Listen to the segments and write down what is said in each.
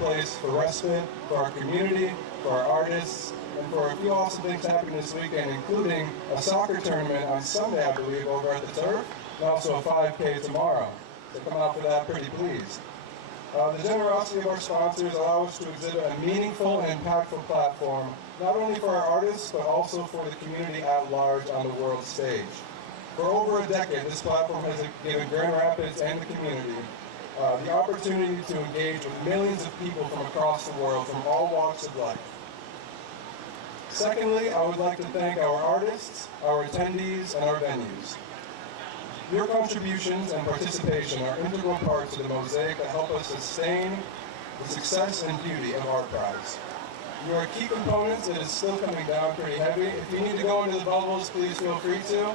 place for respite, for our community, for our artists, and for a few awesome things happening this weekend, including a soccer tournament on Sunday, I believe, over at the Turf, and also a 5K tomorrow. So come out for that pretty please. The generosity of our sponsors allow us to exhibit a meaningful and impactful platform, not only for our artists, but also for the community at large on the world stage. For over a decade, this platform has given Grand Rapids and the community the opportunity to engage with millions of people from across the world, from all walks of life. Secondly, I would like to thank our artists, our attendees, and our venues. Your contributions and participation are integral parts of the mosaic that help us sustain the success and beauty of ArtPrize. You are key components. It is still coming down pretty heavy. If you need to go into the bubbles, please feel free to.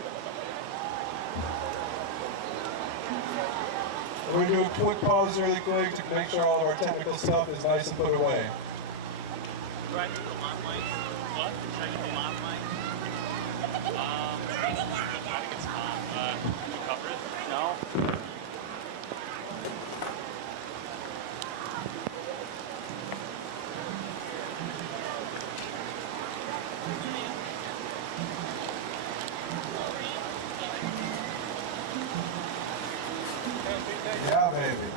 We're going to do a quick pause really quick to make sure all of our technical stuff is nice and put away. What? Should I get the lav mic? I think it's on. Can you cover it? No. Yeah, baby.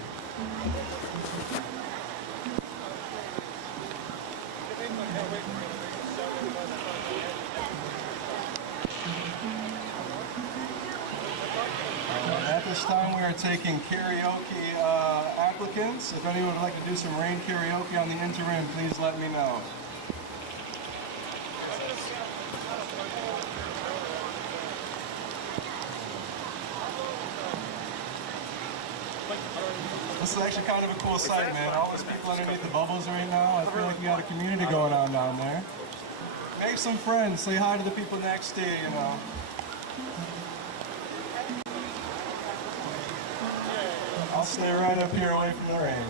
At this time, we are taking karaoke applicants. If anyone would like to do some rain karaoke on the interim, please let me know. This is actually kind of a cool sight, man. All those people underneath the bubbles right now. I feel like we got a community going on down there. Make some friends. Say hi to the people next to you, you know. I'll stay right up here away from the rain.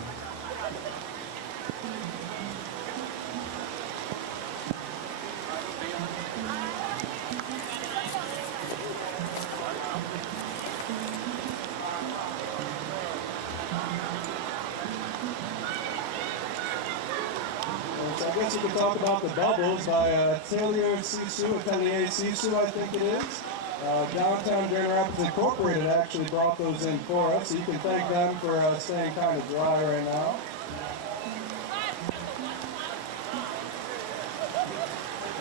So I guess you can talk about the bubbles by Atelier Sisu, I think it is. Downtown Grand Rapids Incorporated actually brought those in for us, so you can thank them for staying kind of dry right now.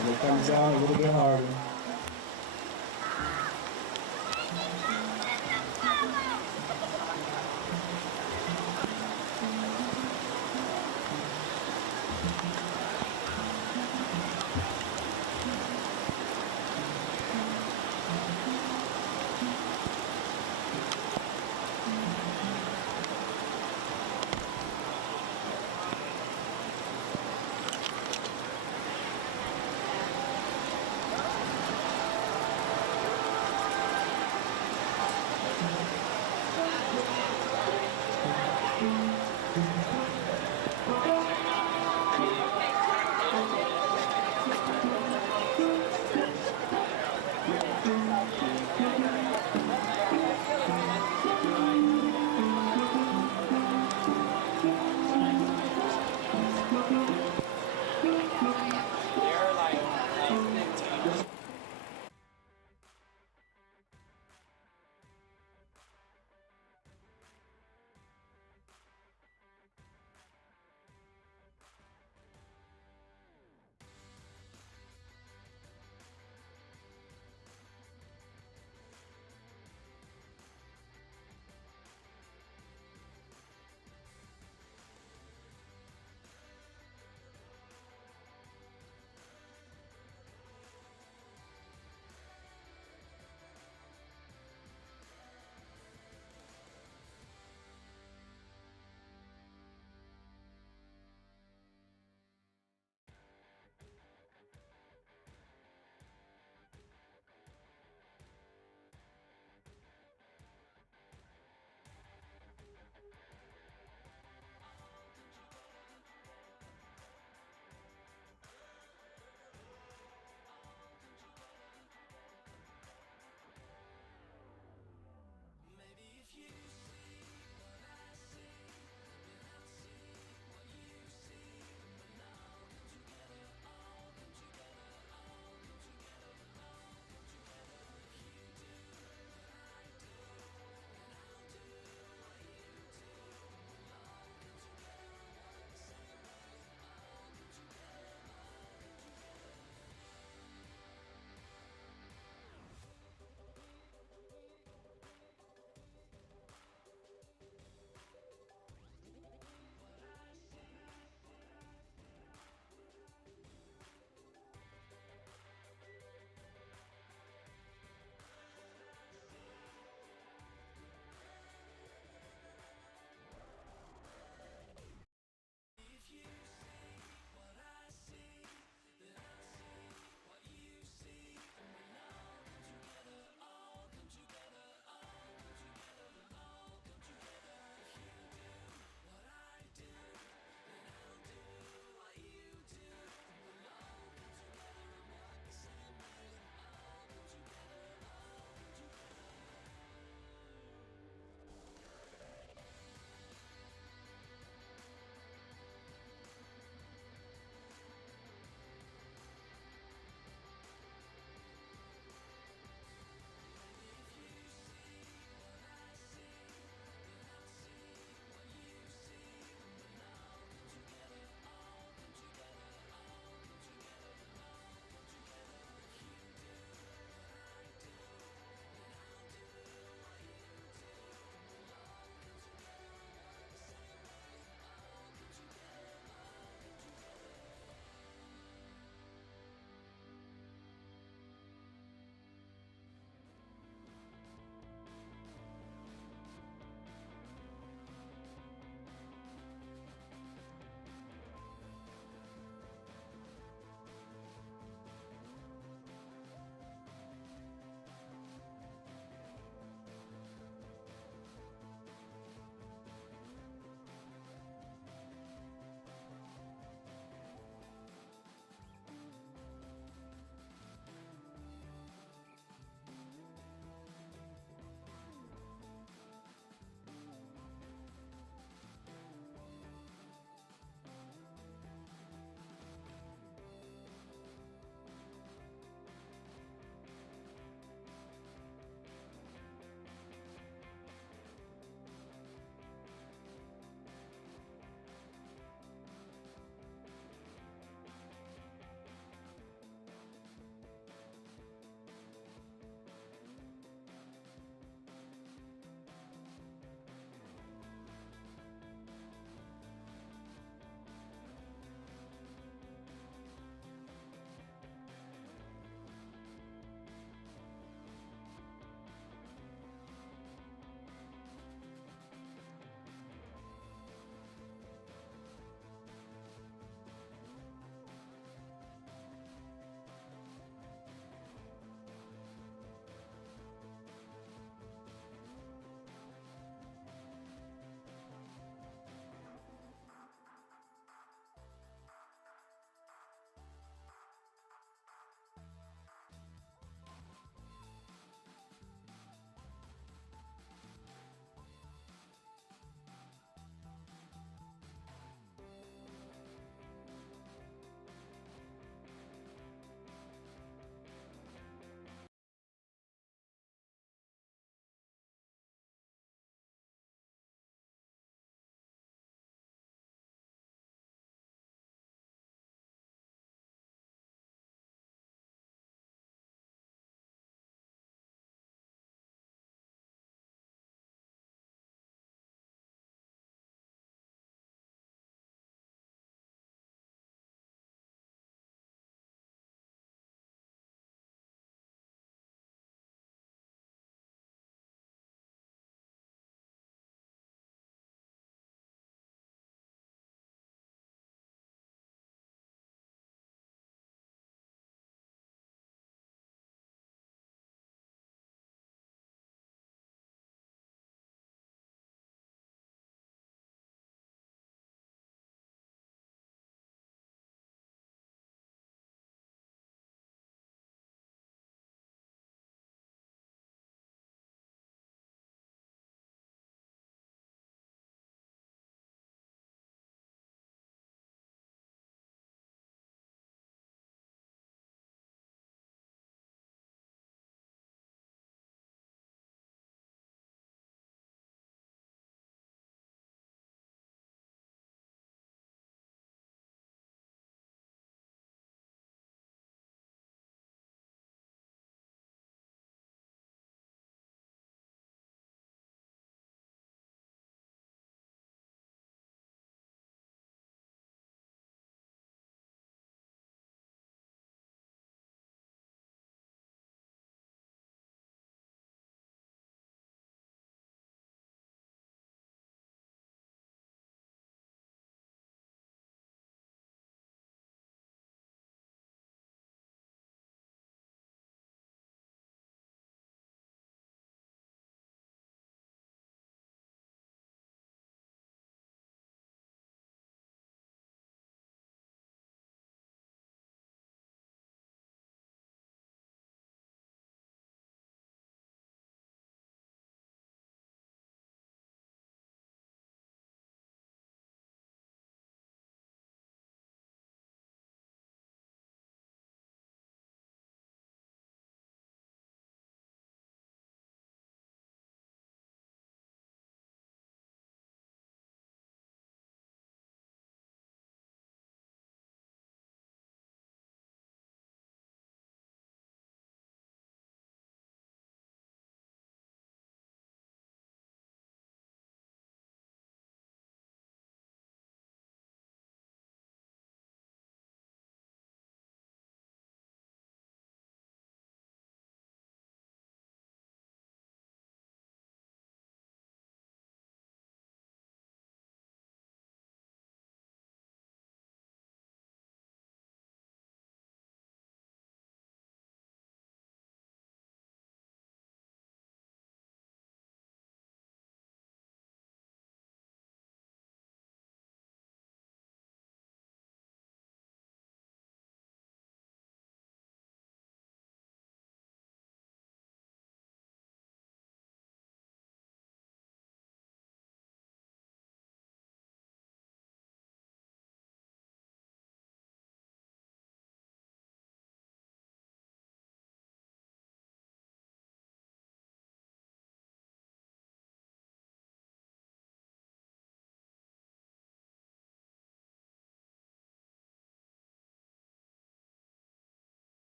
And it comes down a little bit harder.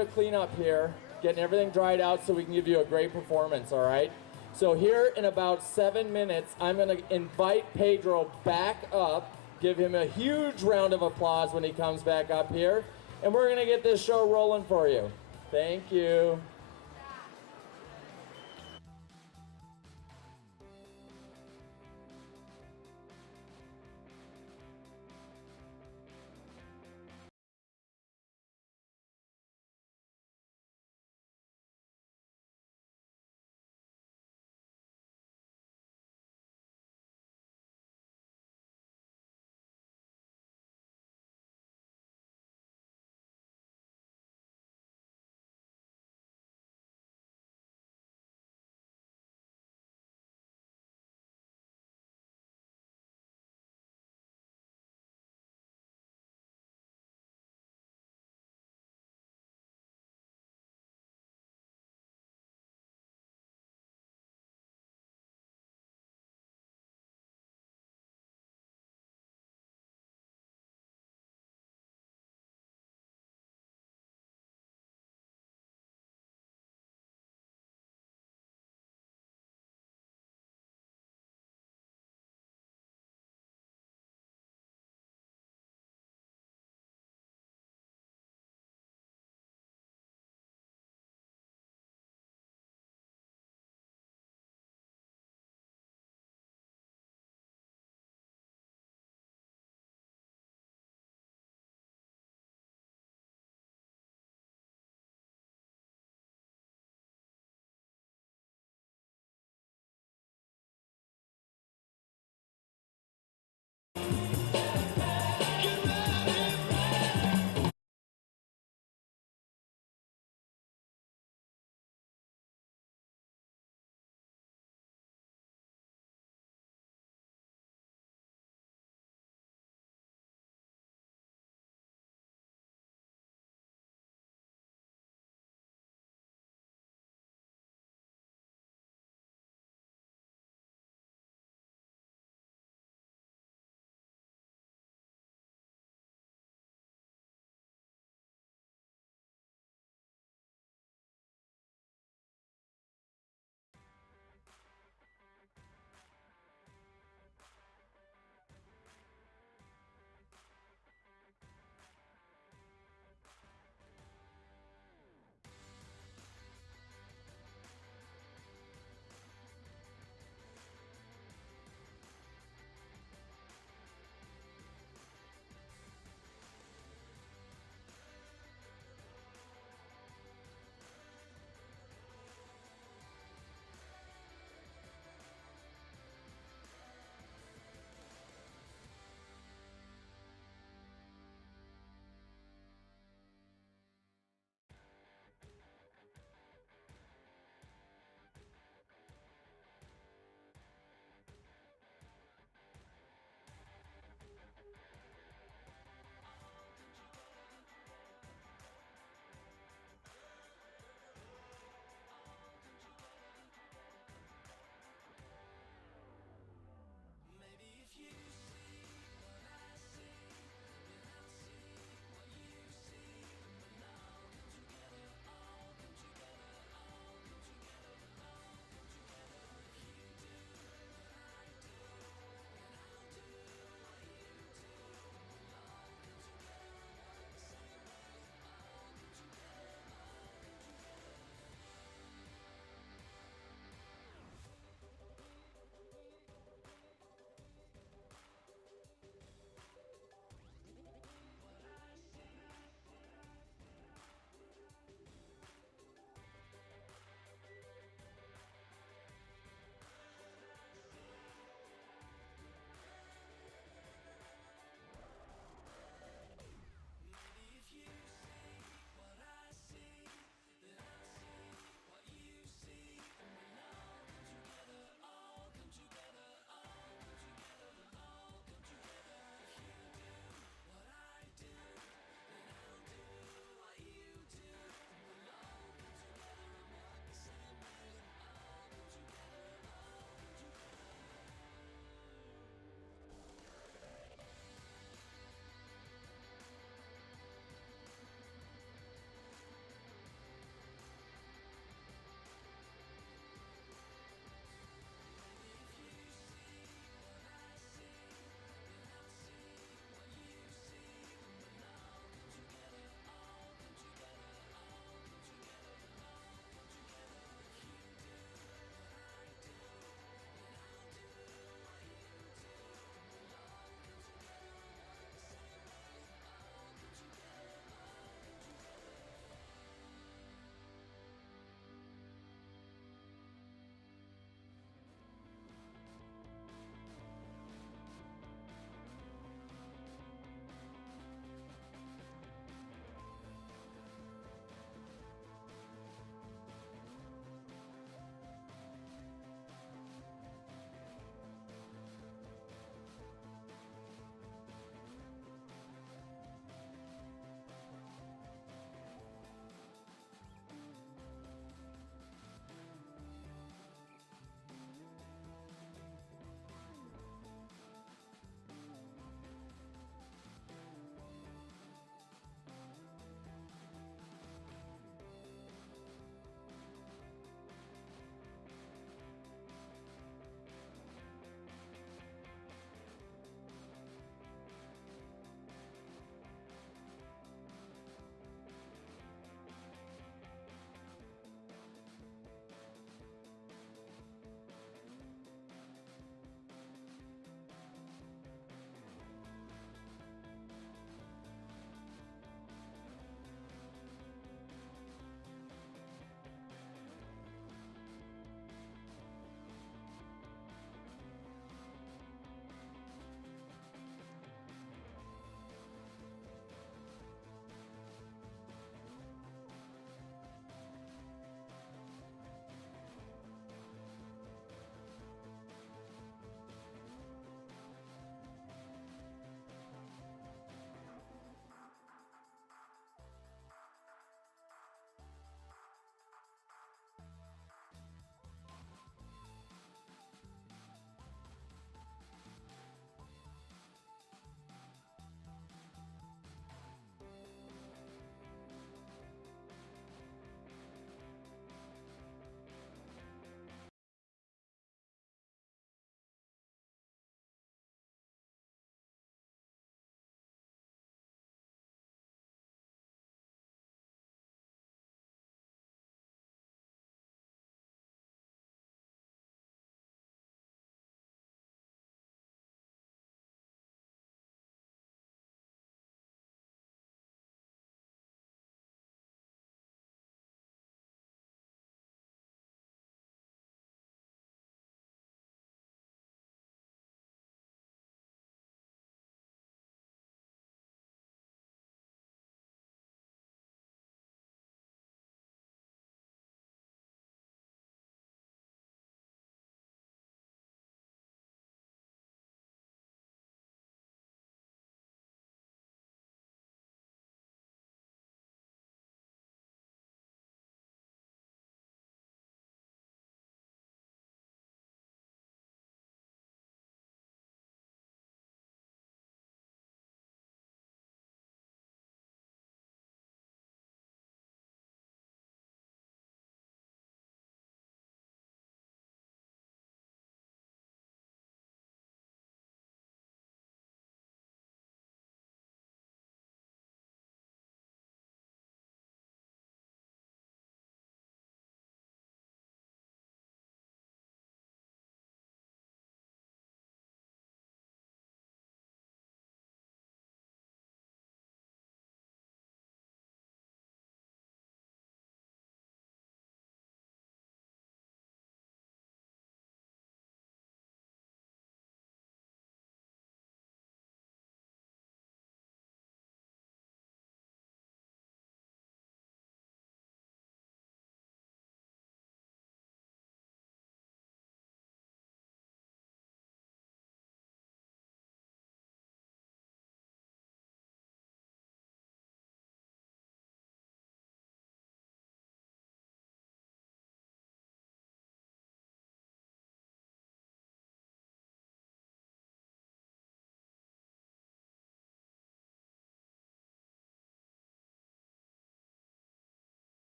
to clean up here, getting everything dried out so we can give you a great performance, all right? So here in about 7 minutes, I'm going to invite Pedro back up, give him a huge round of applause when he comes back up here, and we're going to get this show rolling for you. Thank you.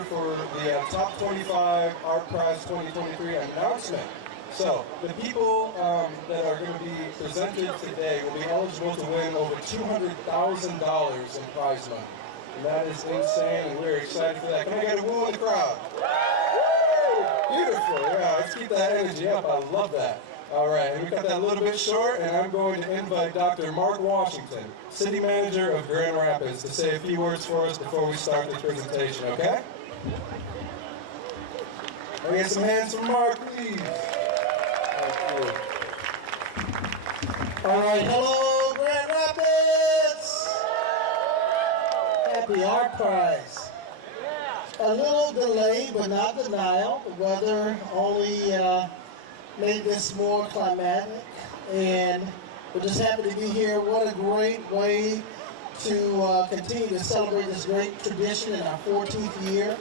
for the top 25 ArtPrize 2023 announcement. So the people that are going to be presented today will be eligible to win over $200,000 in prize money. And that is insane, and we're excited for that. Can I get a woo in the crowd? Woo! Beautiful, yeah, let's keep that energy up. I love that. All right, and we cut that a little bit short, and I'm going to invite Dr. Mark Washington, City Manager of Grand Rapids, to say a few words for us before we start the presentation, okay? Can I get some hands from Mark, please? Thank you. All right, hello, Grand Rapids! Happy ArtPrize. A little delay, but not denial. The weather only made this more climatic, and we're just happy to be here. What a great way to continue to celebrate this great tradition in our 14th year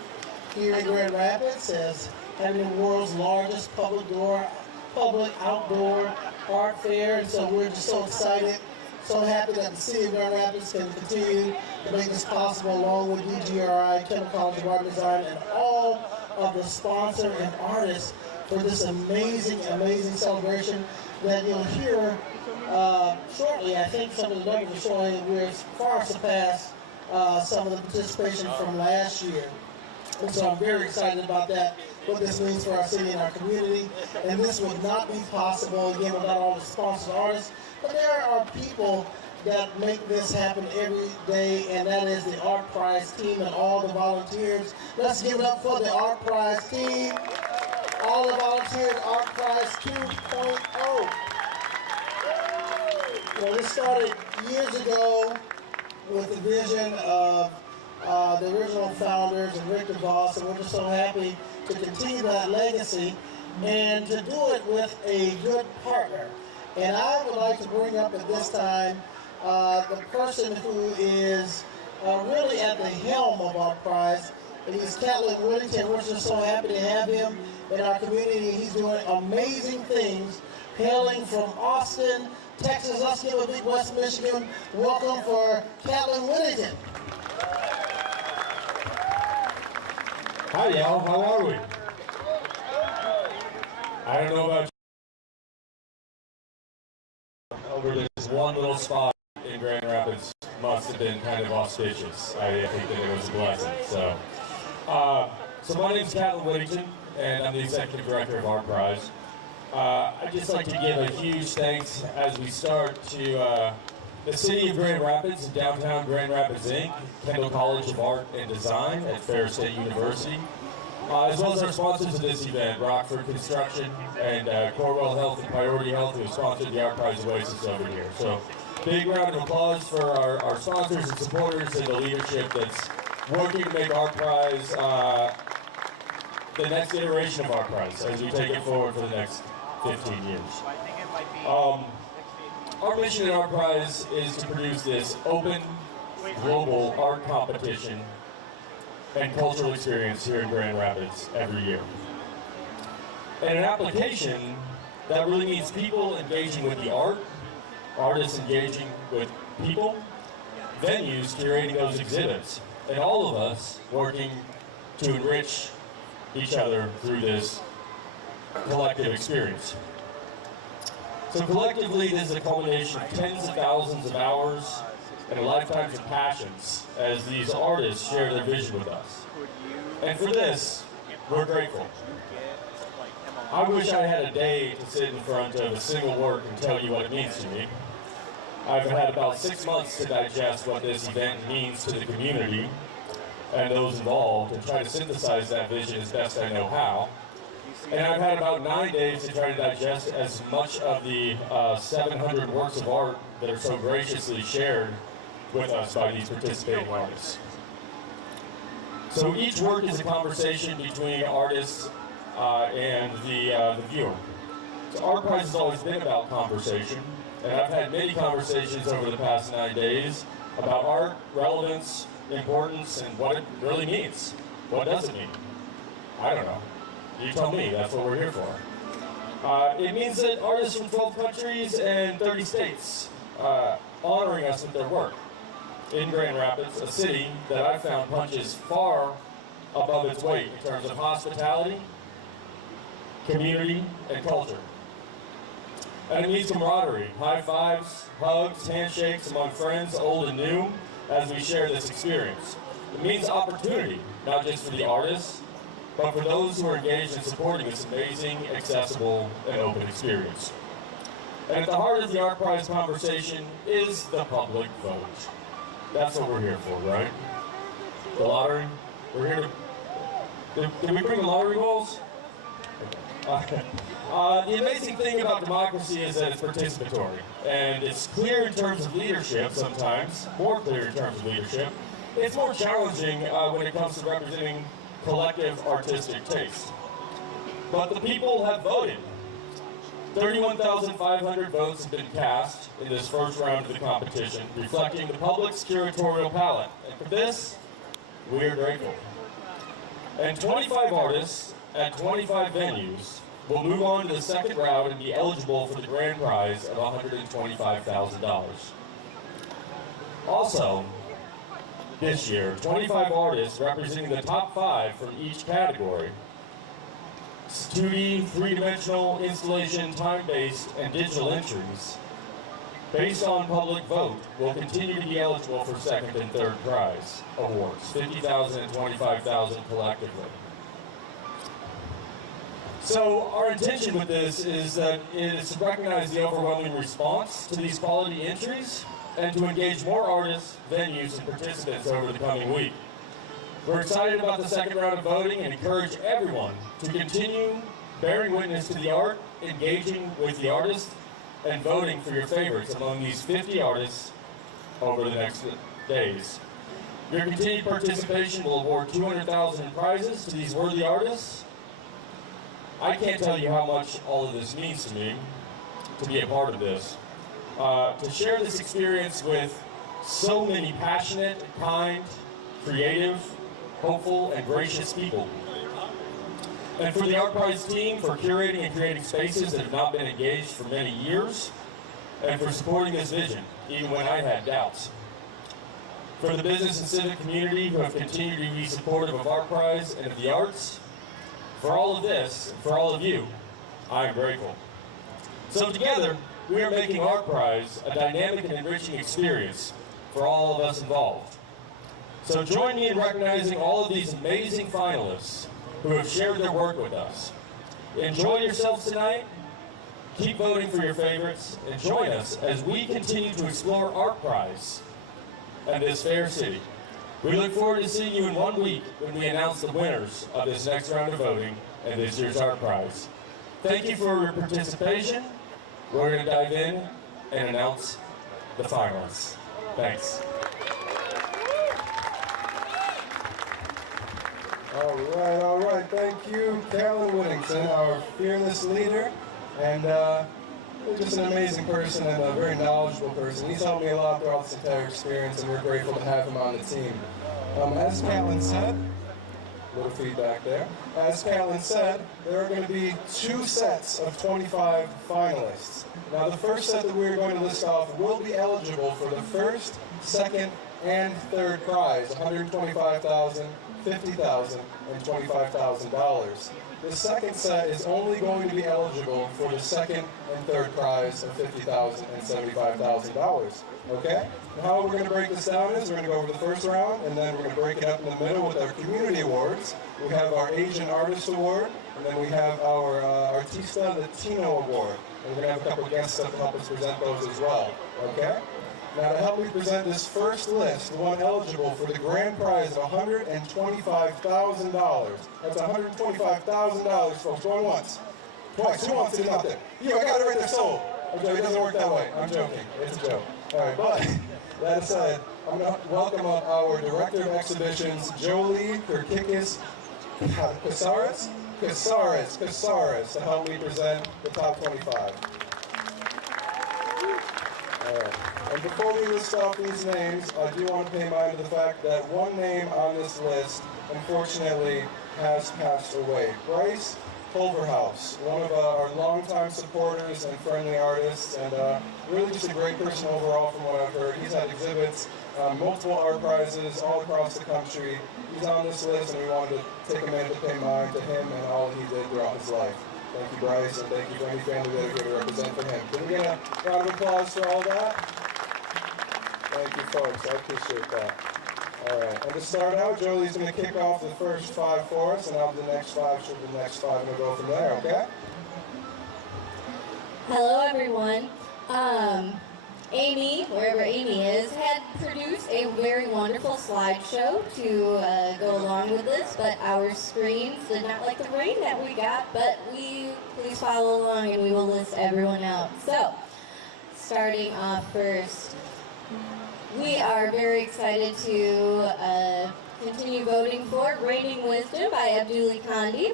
here in Grand Rapids as having the world's largest public outdoor art fair. And so we're just so excited, so happy that the City of Grand Rapids can continue to make this possible, along with UGRI, Kendall College of Art and Design, and all of the sponsors and artists for this amazing, amazing celebration that you'll hear shortly. I think some of the numbers are showing that we're far surpassed some of the participation from last year. And so I'm very excited about that, what this means for our city and our community. And this would not be possible, again, without all the sponsored artists. But there are people that make this happen every day, and that is the ArtPrize team and all the volunteers. Let's give it up for the ArtPrize team. All the volunteers, ArtPrize 2.0. Well, this started years ago with the vision of the original founders and Rick DeVos, and we're just so happy to continue that legacy and to do it with a good partner. And I would like to bring up at this time the person who is really at the helm of ArtPrize. He's Catlin Whittington. We're just so happy to have him in our community. He's doing amazing things, hailing from Austin, Texas. Let's give a big West Michigan welcome for Catlin Whittington. Hi, y'all. How are we? I don't know about you. Over this one little spot in Grand Rapids must have been kind of auspicious. I think that it was a blessing. So my name's Catlin Whittington, and I'm the Executive Director of ArtPrize. I'd just like to give a huge thanks as we start to the City of Grand Rapids and Downtown Grand Rapids, Inc., Kendall College of Art and Design at Fair State University, as well as our sponsors of this event, Rockford Construction and Corewell Health and Priority Health, who have sponsored the ArtPrize Oasis over here. So big round of applause for our sponsors and supporters and the leadership that's working to make ArtPrize the next iteration of ArtPrize as we take it forward for the next 15 years. Our mission at ArtPrize is to produce this open, global art competition and cultural experience here in Grand Rapids every year. And an application that really means people engaging with the art, artists engaging with people, venues curating those exhibits, and all of us working to enrich each other through this collective experience. So collectively, this is a culmination of tens of thousands of hours and lifetimes of passions as these artists share their vision with us. And for this, we're grateful. I wish I had a day to sit in front of a single work and tell you what it means to me. I've had about 6 months to digest what this event means to the community and those involved and try to synthesize that vision as best I know how. And I've had about 9 days to try to digest as much of the 700 works of art that are so graciously shared with us by these participating artists. So each work is a conversation between artists and the viewer. So ArtPrize has always been about conversation, and I've had many conversations over the past 9 days about art, relevance, importance, and what it really means. What does it mean? I don't know. You tell me, that's what we're here for. It means that artists from 12 countries and 30 states honoring us with their work in Grand Rapids, a city that I've found punches far above its weight in terms of hospitality, community, and culture. And it means camaraderie, high fives, hugs, handshakes among friends, old and new, as we share this experience. It means opportunity, not just for the artists, but for those who are engaged in supporting this amazing, accessible, and open experience. And at the heart of the ArtPrize conversation is the public vote. That's what we're here for, right? The lottery? We're here to... Did we bring the lottery balls? The amazing thing about democracy is that it's participatory, and it's clear in terms of leadership sometimes, more clear in terms of leadership. It's more challenging when it comes to representing collective artistic taste. But the people have voted. 31,500 votes have been cast in this first round of the competition, reflecting the public's curatorial palette. And for this, we are grateful. And 25 artists at 25 venues will move on to the second round and be eligible for the grand prize of $125,000. Also, this year, 25 artists representing the top 5 from each category, 2D, 3-dimensional, installation, time-based, and digital entries, based on public vote, will continue to be eligible for second and third prize awards, $50,000 and $25,000 collectively. So our intention with this is that it is to recognize the overwhelming response to these quality entries and to engage more artists, venues, and participants over the coming week. We're excited about the second round of voting and encourage everyone to continue bearing witness to the art, engaging with the artists, and voting for your favorites among these 50 artists over the next days. Your continued participation will award $200,000 in prizes to these worthy artists. I can't tell you how much all of this means to me, to be a part of this. To share this experience with so many passionate, kind, creative, hopeful, and gracious people. And for the ArtPrize team for curating and creating spaces that have not been engaged for many years, and for supporting this vision, even when I had doubts. For the business and civic community who have continued to be supportive of ArtPrize and of the arts, for all of this, for all of you, I am grateful. So together, we are making ArtPrize a dynamic and enriching experience for all of us involved. So join me in recognizing all of these amazing finalists who have shared their work with us. Enjoy yourselves tonight, keep voting for your favorites, and join us as we continue to explore ArtPrize and this fair city. We look forward to seeing you in 1 week when we announce the winners of this next round of voting and this year's ArtPrize. Thank you for your participation. We're going to dive in and announce the finalists. Thanks. All right. Thank you, Carolyn Whittington, our fearless leader, and just an amazing person and a very knowledgeable person. He's helped me a lot throughout this entire experience, and we're grateful to have him on the team. As Carolyn said, a little feedback there. As Carolyn said, there are going to be 2 sets of 25 finalists. Now, the first set that we're going to list off will be eligible for the first, second, and third prize, $125,000, $50,000, and $25,000. The second set is only going to be eligible for the second and third prize of $50,000 and $75,000. Okay? Now, how we're going to break this down is we're going to go over the first round, and then we're going to break it up in the middle with our community awards. We have our Asian Artist Award, and then we have our Artista Latino Award. And we're going to have a couple of guests to help us present those as well. Okay? Now, to help me present this first list, the one eligible for the grand prize of $125,000. That's $125,000, folks. Going once. Twice. Who wants to do nothing? You, I got it right there, sold. Okay, it doesn't work that way. I'm joking. It's a joke. All right, but that said, I'm going to welcome up our Director of Exhibitions, Jolie Kirkikis Casares, to help me present the top 25. All right. And before we list off these names, I do want to pay mind to the fact that one name on this list, unfortunately, has passed away. Bryce Culverhouse, one of our longtime supporters and friendly artists, and really just a great person overall from what I've heard. He's had exhibits multiple art prizes all across the country. He's on this list, and we wanted to take a minute to pay mine to him and all he did throughout his life. Thank you, Bryce, and thank you for any family that are here to represent for him. Can we get a round of applause for all that? Thank you, folks. I appreciate that. All right, and to start out, Jolie's going to kick off the first 5 for us, and I'll do the next 5, she'll do the next 5, and we'll go from there, okay? Hello, everyone. Amy, wherever Amy is, had produced a very wonderful slideshow to go along with this, but our screens did not like the rain that we got, but please follow along and we will list everyone out. So, starting off first, we are very excited to continue voting for Raining Wisdom by Abdullah Kandi.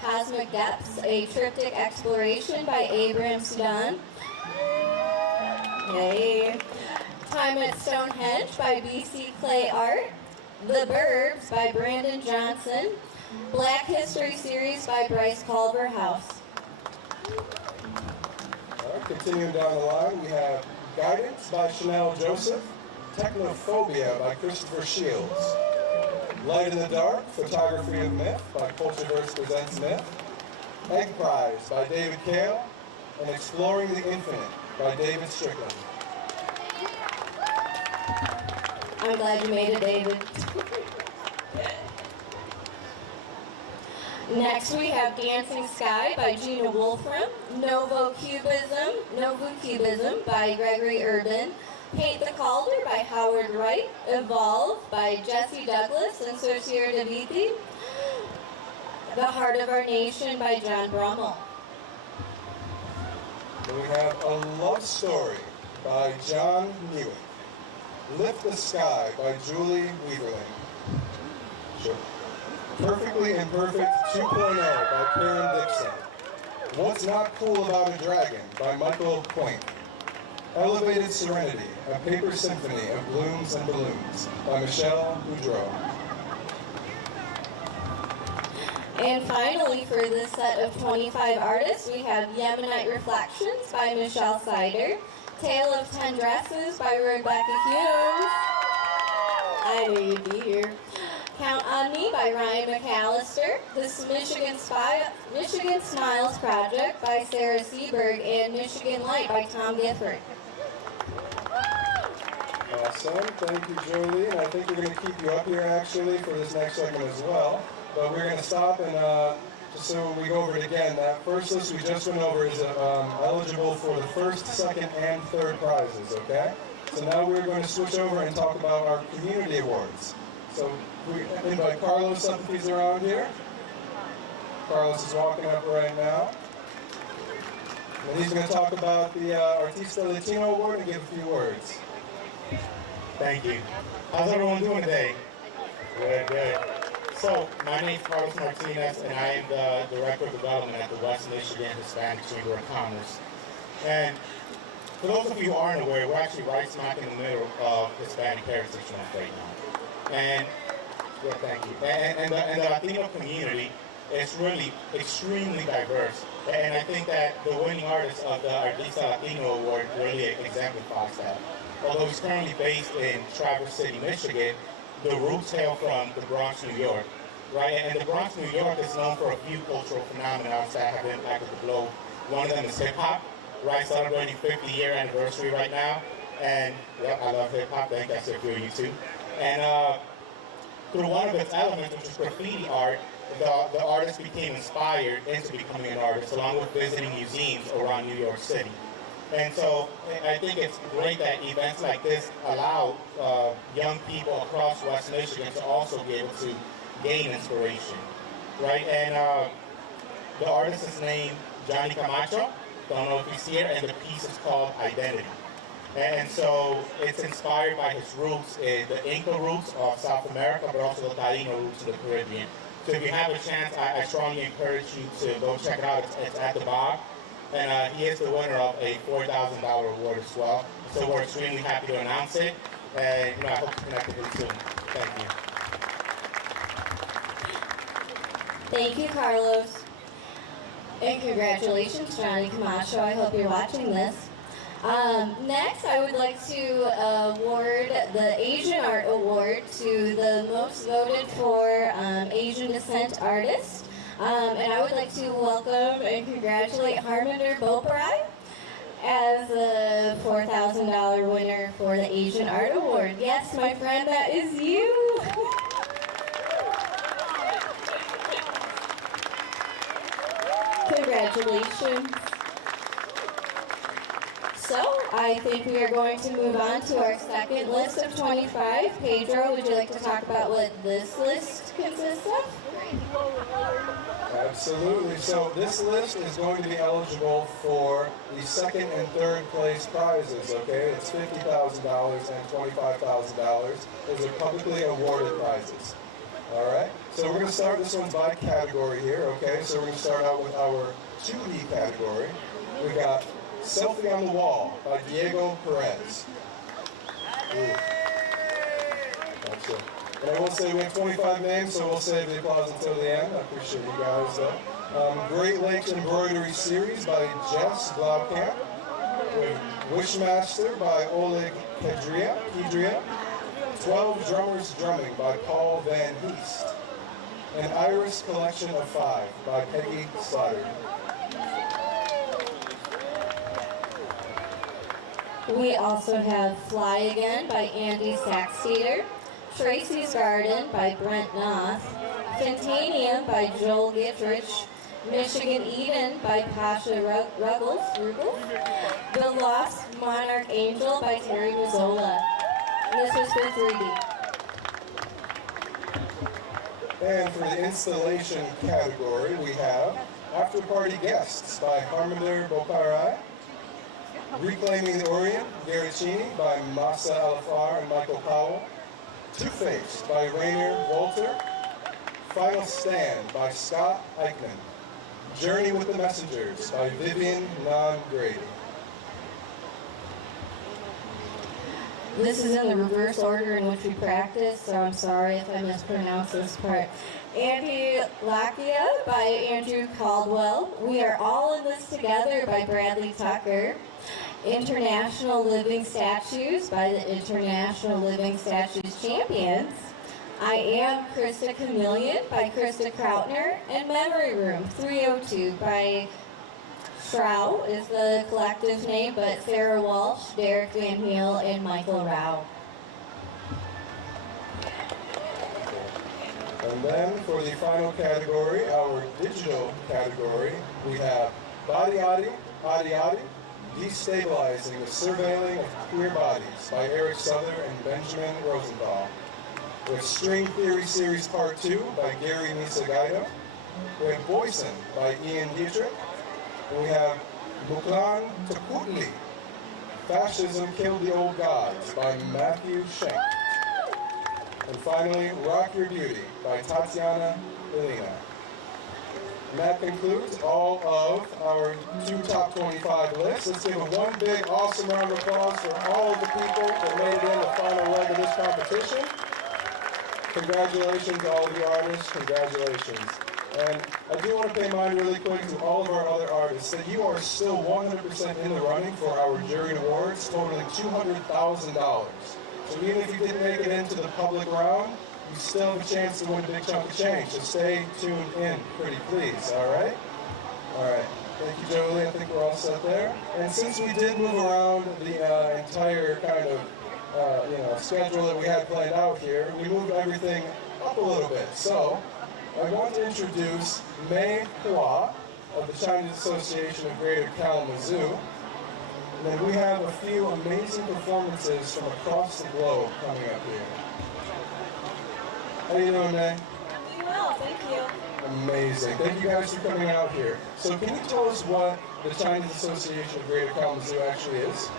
Cosmic Depths, a triptych exploration by Abraham Sudan. Yay. Time at Stonehenge by BC Clay Art. The Burbs by Brandon Johnson. Black History Series by Bryce Culver House. All right, continuing down the line, we have Guidance by Chanel Joseph. Technophobia by Christopher Shields. Light in the Dark, Photography of Myth by Cultureverse Presents Myth. ArtPrize by David Kale. And Exploring the Infinite by David Strickland. I'm glad you made it, David. Next we have Dancing Sky by Gina Wolfram. Novo Cubism by Gregory Urban. Paint the Calder by Howard Wright. Evolve by Jesse Douglas and Sorcier Daviti. The Heart of Our Nation by John Brummel. And we have A Love Story by John Newick. Lift the Sky by Julie Weaverling. Sure. Perfectly Imperfect 2.0 by Karen Dixon. What's Not Cool About a Dragon by Michael Point. Elevated Serenity, a paper symphony of blooms and balloons by Michelle Boudreau. And finally, for this set of 25 artists, we have Yemenite Reflections by Michelle Sider, Tale of 10 Dresses by Rebecca Hughes. I knew you'd be here. Count on Me by Ryan McAllister, This Michigan Smiles Project by Sarah Seberg, and Michigan Light by Tom Gifford. Awesome. Thank you, Jolie. And I think we're going to keep you up here, actually, for this next segment as well. But we're going to stop and just so we go over it again. That first list we just went over is eligible for the first, second, and third prizes, okay? So now we're going to switch over and talk about our community awards. So we invite Carlos up if he's around here. Carlos is walking up right now. And he's going to talk about the Artista Latino Award and give a few words. Thank you. How's everyone doing today? Good, good. So, my name is Carlos Martinez, and I am the Director of Development at the West Michigan Hispanic Chamber of Commerce. And for those of you who aren't aware, we're actually right smack in the middle of Hispanic Heritage Month right now. And, yeah, thank you. And the Latino community is really extremely diverse. And I think that the winning artist of the Artista Latino Award really exemplifies that. Although he's currently based in Traverse City, Michigan, the roots hail from the Bronx, New York, right? And the Bronx, New York is known for a few cultural phenomena that have impacted the globe. One of them is hip-hop, right? Celebrating 50-year anniversary right now. And, yep, I love hip-hop. I think that's it for you too. And through one of its elements, which is graffiti art, the artist became inspired into becoming an artist, along with visiting museums around New York City. And so I think it's great that events like this allow young people across West Michigan to also be able to gain inspiration, right? And the artist is named Johnny Camacho. Don't know if you see it, and the piece is called Identity. And so it's inspired by his roots, the Inca roots of South America, but also the Taino roots of the Caribbean. So if you have a chance, I strongly encourage you to go check it out. It's at the Bog. And he is the winner of a $4,000 award as well. So we're extremely happy to announce it. And I hope to connect with you soon. Thank you. Thank you, Carlos. And congratulations, Johnny Camacho. I hope you're watching this. Next, I would like to award the Asian Art Award to the most voted for Asian descent artist. And I would like to welcome and congratulate Harminder Boparai as the $4,000 winner for the Asian Art Award. Yes, my friend, that is you. Congratulations. So, I think we are going to move on to our second list of 25. Pedro, would you like to talk about what this list consists of? Absolutely. So this list is going to be eligible for the second and third place prizes, okay? It's $50,000 and $25,000. Those are publicly awarded prizes. All right? So we're going to start, this one's by category here, okay? So we're going to start out with our 2D category. We've got Selfie on the Wall by Diego Perez. Ooh. That's it. And I will say we have 25 names, so we'll save the applause until the end. I appreciate you guys, though. Great Lakes Embroidery Series by Jess Blaukamp. With Wishmaster by Oleg Kedria. 12 Drummers Drumming by Paul Van Heest. An Iris Collection of 5 by Peggy Slaughter. We also have Fly Again by Andy Saxteater, Tracy's Garden by Brent Noth, Fintanium by Joel Gittrich, Michigan Eden by Pasha Ruggles, The Lost Monarch Angel by Terry Mazzola. And this was for 3D. And for the installation category, we have After Party Guests by Harminder Boparai, Reclaiming the Orient, Garicini by Masa Alafar and Michael Powell, Two-Faced by Rainer Walter, Final Stand by Scott Eichmann, Journey with the Messengers by Vivian Non-Grady. This is in the reverse order in which we practice, so I'm sorry if I mispronounce this part. Andy Lakia by Andrew Caldwell, We Are All in This Together by Bradley Tucker, International Living Statues by the International Living Statues Champions, I Am Krista Chameleon by Krista Krautner, and Memory Room 302 by Shrow is the collective name, but Sarah Walsh, Derek Van Heel, and Michael Rao. And then for the final category, our digital category, we have Body Adi, Destabilizing the Surveilling of Queer Bodies by Eric Souther and Benjamin Rosenthal. With String Theory Series Part 2 by Gary Nisagaida. We have Boyson by Ian Dietrich. We have Buklan Takutli, Fascism Killed the Old Gods by Matthew Schenk. And finally, Rock Your Beauty by Tatiana Elena. And that concludes all of our 2 top 25 lists. Let's give one big awesome round of applause for all of the people that made it in the final leg of this competition. Congratulations to all of the artists, congratulations. And I do want to pay mine really quick to all of our other artists that you are still 100% in the running for our jury awards, totaling $200,000. So even if you didn't make it into the public round, you still have a chance to win a big chunk of change. So stay tuned in, pretty please, all right? All right. Thank you, Jolie. I think we're all set there. And since we did move around the entire kind of schedule that we had planned out here, we moved everything up a little bit. So I want to introduce Mei Hua of the Chinese Association of Greater Kalamazoo. And then we have a few amazing performances from across the globe coming up here. How you doing, Mei? Doing well, thank you. Amazing. Thank you guys for coming out here. So can you tell us what the Chinese Association of Greater Kalamazoo actually is?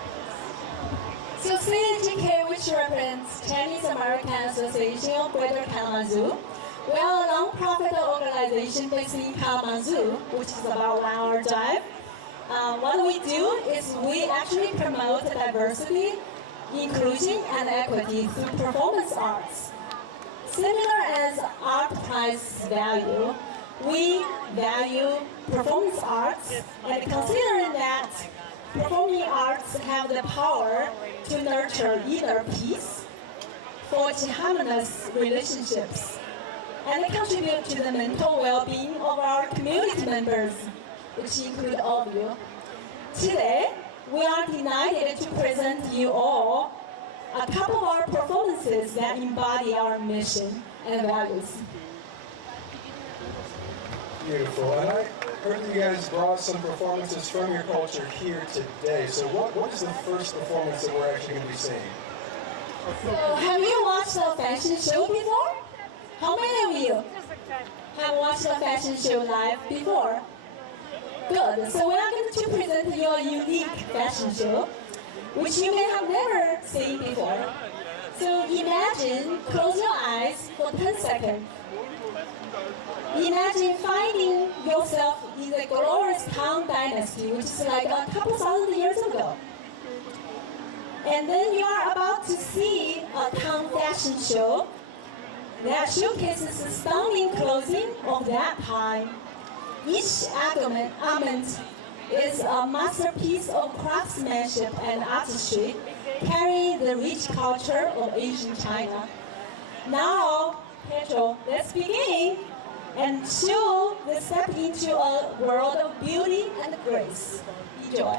So CAGK, which represents Chinese American Association of Greater Kalamazoo, we are a non-profit organization based in Kalamazoo, which is about 1 hour drive. What we do is we actually promote diversity, inclusion, and equity through performance arts. Similar as ArtPrize value, we value performance arts, and considering that performing arts have the power to nurture inner peace, forge harmonious relationships, and contribute to the mental well-being of our community members, which include all of you. Today, we are delighted to present you all a couple of our performances that embody our mission and values. Beautiful. And I heard that you guys brought some performances from your culture here today. So what is the first performance that we're actually going to be seeing? So, have you watched a fashion show before? How many of you have watched a fashion show live before? Good. So we are going to present you a unique fashion show, which you may have never seen before. So imagine, close your eyes for 10 seconds. Imagine finding yourself in the glorious Tang Dynasty, which is like a couple thousand years ago. And then you are about to see a Tang fashion show that showcases the stunning clothing of that time. Each garment is a masterpiece of craftsmanship and artistry, carrying the rich culture of Asian China. Now, Pedro, let's begin and show the step into a world of beauty and grace. Enjoy.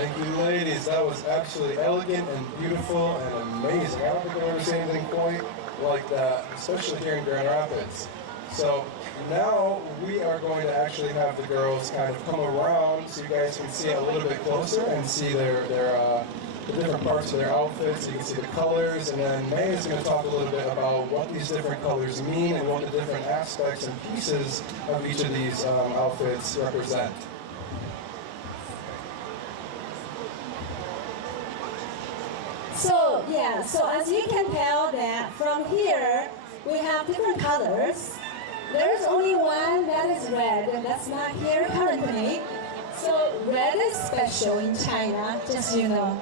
Thank you, ladies. That was absolutely elegant and beautiful and amazing. I don't think I've ever seen anything quite like that, especially here in Grand Rapids. So now we are going to actually have the girls kind of come around so you guys can see it a little bit closer and see the different parts of their outfits. You can see the colors, and then May is going to talk a little bit about what these different colors mean and what the different aspects and pieces of each of these outfits represent. So yeah, so as you can tell that from here we have different colors. There's only one that is red, and that's not here currently. So red is special in China, just so you know.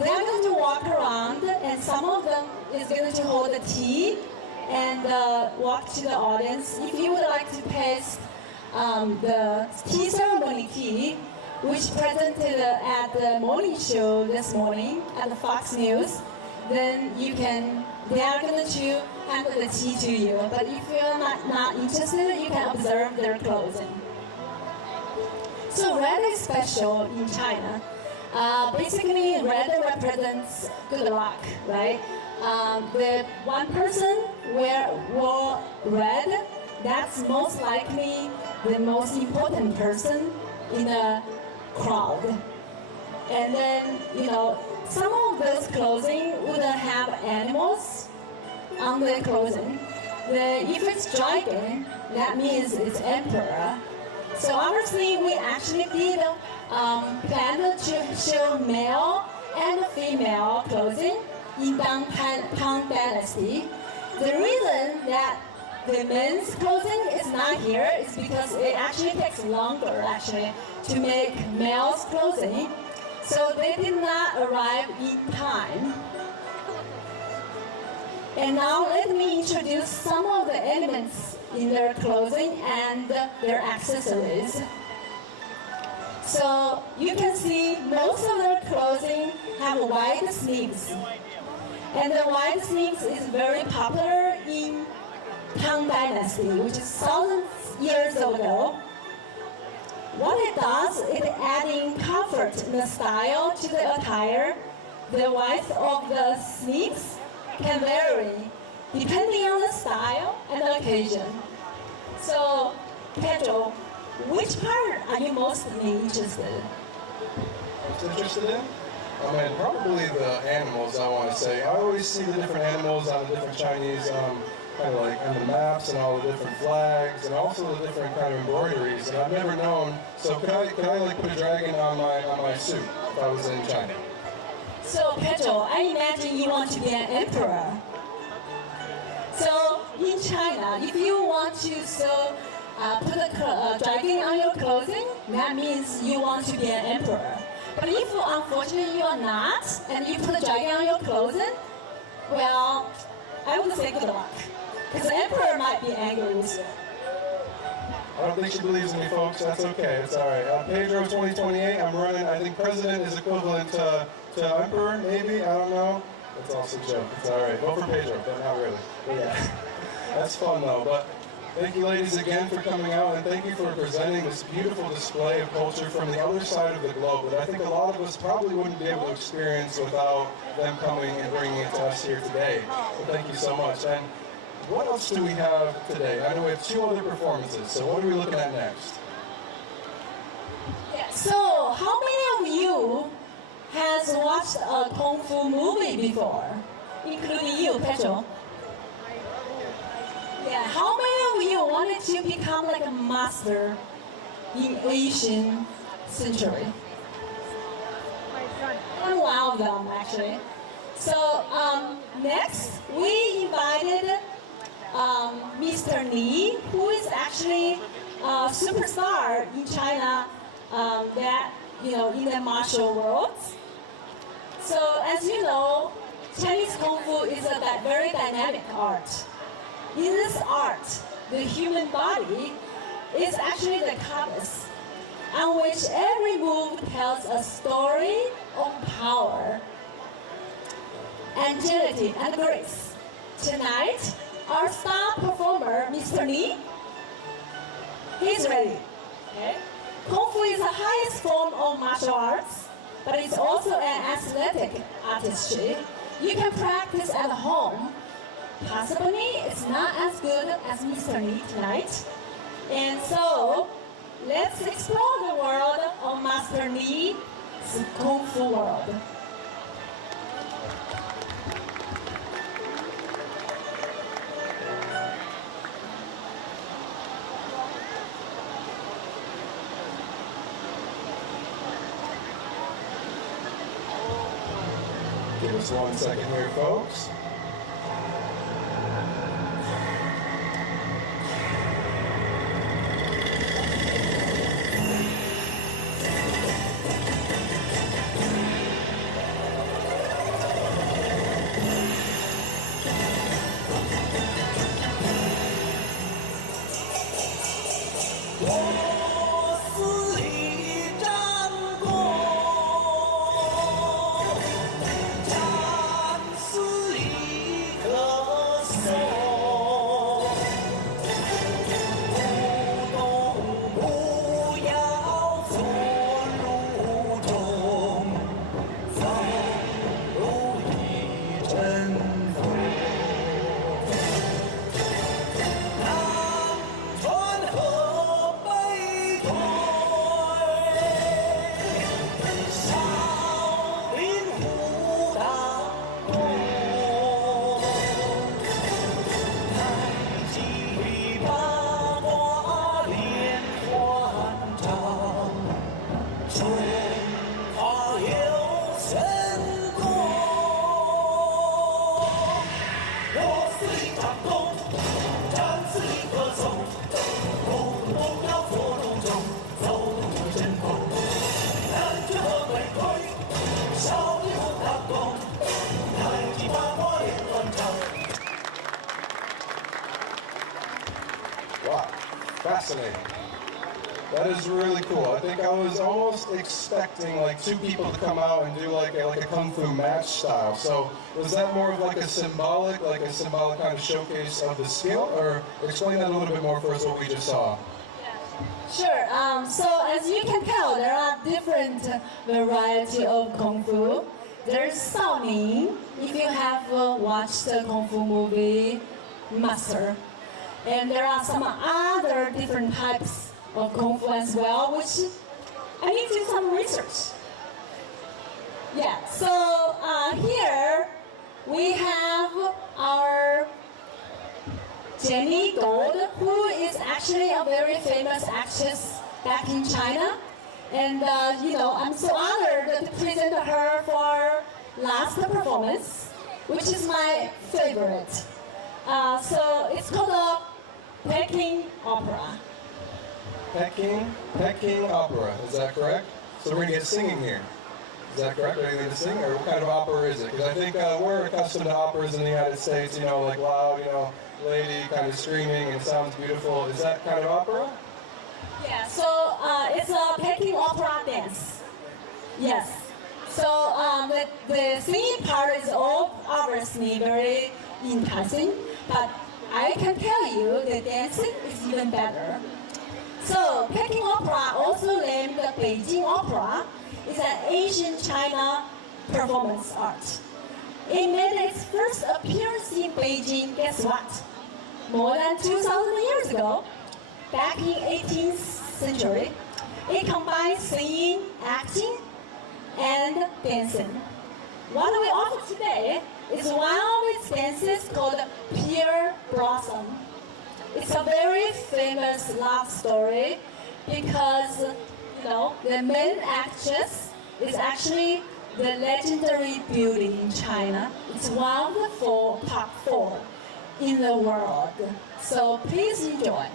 They are going to walk around, and some of them is going to hold a tea and walk to the audience. If you would like to taste the tea ceremony tea, which presented at the morning show this morning at the Fox News, then they are going to hand the tea to you. But if you're not interested, you can observe their clothing. So red is special in China. Basically, red represents good luck, right? The one person wore red, that's most likely the most important person in a crowd. And then, some of those clothing would have animals on their clothing. If it's dragon, that means it's emperor. So obviously, we actually did plan to show male and female clothing in Tang Dynasty. The reason that the men's clothing is not here is because it actually takes longer to make male's clothing. So they did not arrive in time. And now let me introduce some of the elements in their clothing and their accessories. So you can see most of their clothing have wide sleeves. And the wide sleeves is very popular in Tang Dynasty, which is thousands of years ago. What it does, it adding comfort and the style to the attire. The width of the sleeves can vary depending on the style and the occasion. So, Pedro, which part are you mostly interested in? Most interested in? Probably the animals, I want to say. I always see the different animals on the different Chinese, kind of like on the maps and all the different flags, and also the different kind of embroideries. And I've never known. So could I like put a dragon on my suit if I was in China? So Pedro, I imagine you want to be an emperor. So in China, if you want to put a dragon on your clothing, that means you want to be an emperor. But if unfortunately you are not, and you put a dragon on your clothing, well, I would say good luck. Because the emperor might be angry with you. I don't think she believes in me, folks. That's okay. It's all right. Pedro 2028, I'm running. I think president is equivalent to emperor, maybe. I don't know. That's also a joke. It's all right. Vote for Pedro, but not really. But yeah, that's fun, though. But thank you, ladies, again for coming out, and thank you for presenting this beautiful display of culture from the other side of the globe that I think a lot of us probably wouldn't be able to experience without them coming and bringing it to us here today. So thank you so much. And what else do we have today? I know we have 2 other performances, so what are we looking at next? Yeah, so how many of you has watched a Kung Fu movie before? Including you, Pedro. Yeah, how many of you wanted to become like a master in Asian century? A lot of them, actually. So next, we invited Mr. Li, who is actually a superstar in China, in the martial world. So as you know, Chinese Kung Fu is a very dynamic art. In this art, the human body is actually the canvas on which every move tells a story of power, agility, and grace. Tonight, our star performer, Mr. Li, he's ready. Okay? Kung Fu is the highest form of martial arts, but it's also an athletic artistry. You can practice at home. Possibly it's not as good as Mr. Lee tonight. And so, let's explore the world of Master Lee's Kung Fu world. Give us 1 second here, folks. Wow, fascinating. That is really cool. I think I was almost expecting like 2 people to come out and do like a kung fu match style. So was that more of like a symbolic kind of showcase of the skill, or explain that a little bit more for us what we just saw? Sure. So as you can tell, there are different variety of Kung Fu. There's Shaolin, if you have watched the Kung Fu movie Master. And there are some other different types of Kung Fu as well, which I need to do some research. Yeah, so here we have our Jenny Gold, who is actually a very famous actress back in China. And I'm so honored to present her for last performance, which is my favorite. So it's called a Peking opera. Peking opera, is that correct? So we're going to get singing here. Is that correct? Are you going to sing, or what kind of opera is it? Because I think we're accustomed to operas in the United States, like loud, lady kind of screaming and sounds beautiful. Is that kind of opera? Yeah, so it's a Peking opera dance. Yes. So the singing part is obviously very enticing, but I can tell you the dancing is even better. So Peking opera, also named the Beijing opera, is an Asian China performance art. It made its first appearance in Beijing, guess what? More than 2,000 years ago, back in 18th century. It combines singing, acting, and dancing. What we offer today is one of its dances called Pear Blossom. It's a very famous love story because, the main actress is actually the legendary beauty in China. It's one of the top 4 in the world. So please enjoy.